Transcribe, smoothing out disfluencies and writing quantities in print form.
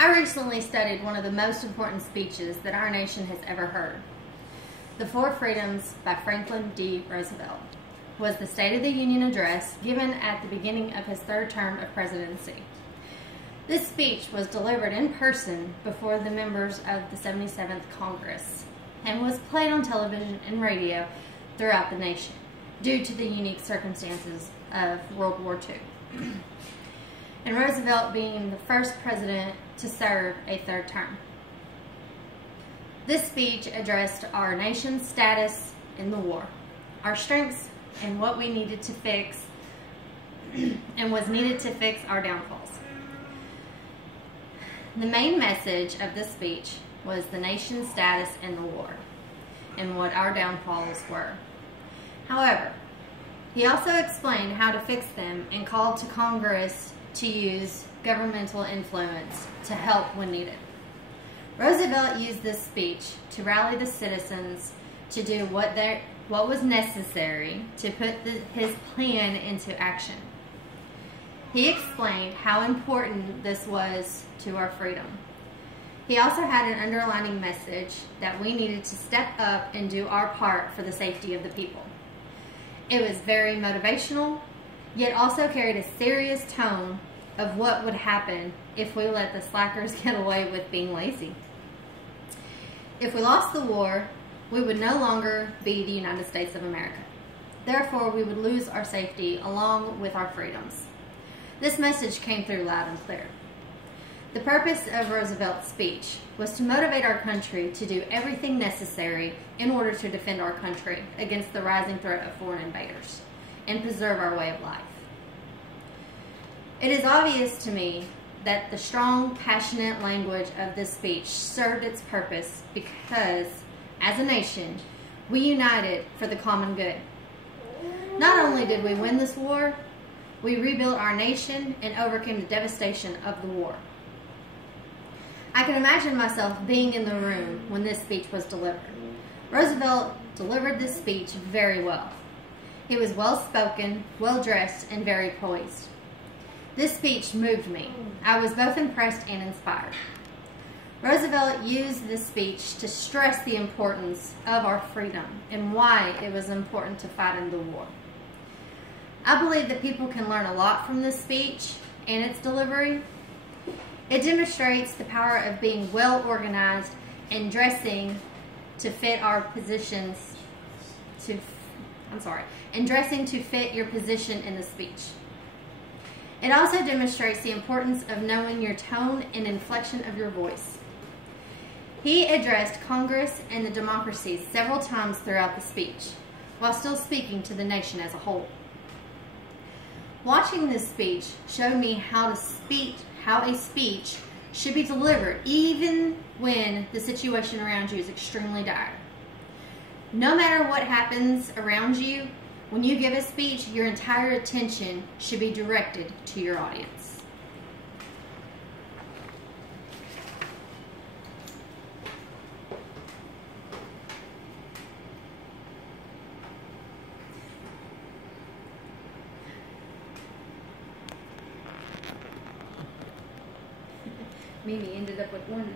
I recently studied one of the most important speeches that our nation has ever heard. The Four Freedoms by Franklin D. Roosevelt was the State of the Union address given at the beginning of his third term of presidency. This speech was delivered in person before the members of the 77th Congress and was played on television and radio throughout the nation due to the unique circumstances of World War II. And Roosevelt being the first president to serve a third term. This speech addressed our nation's status in the war, our strengths, and what we needed to fix and was needed to fix our downfalls. The main message of this speech was the nation's status in the war and what our downfalls were. However, he also explained how to fix them and called to Congress to use governmental influence to help when needed. Roosevelt used this speech to rally the citizens to do what was necessary to put his plan into action. He explained how important this was to our freedom. He also had an underlining message that we needed to step up and do our part for the safety of the people. It was very motivational, yet also carried a serious tone of what would happen if we let the slackers get away with being lazy. If we lost the war, we would no longer be the United States of America. Therefore, we would lose our safety along with our freedoms. This message came through loud and clear. The purpose of Roosevelt's speech was to motivate our country to do everything necessary in order to defend our country against the rising threat of foreign invaders and preserve our way of life. It is obvious to me that the strong, passionate language of this speech served its purpose because, as a nation, we united for the common good. Not only did we win this war, we rebuilt our nation and overcame the devastation of the war. I can imagine myself being in the room when this speech was delivered. Roosevelt delivered this speech very well. He was well-spoken, well-dressed, and very poised. This speech moved me. I was both impressed and inspired. Roosevelt used this speech to stress the importance of our freedom and why it was important to fight in the war. I believe that people can learn a lot from this speech and its delivery. It demonstrates the power of being well organized and dressing to fit our positions and dressing to fit your position in the speech. It also demonstrates the importance of knowing your tone and inflection of your voice. He addressed Congress and the democracy several times throughout the speech, while still speaking to the nation as a whole. Watching this speech showed me how a speech should be delivered even when the situation around you is extremely dire. No matter what happens around you, when you give a speech, your entire attention should be directed to your audience. Mimi ended up with wonders.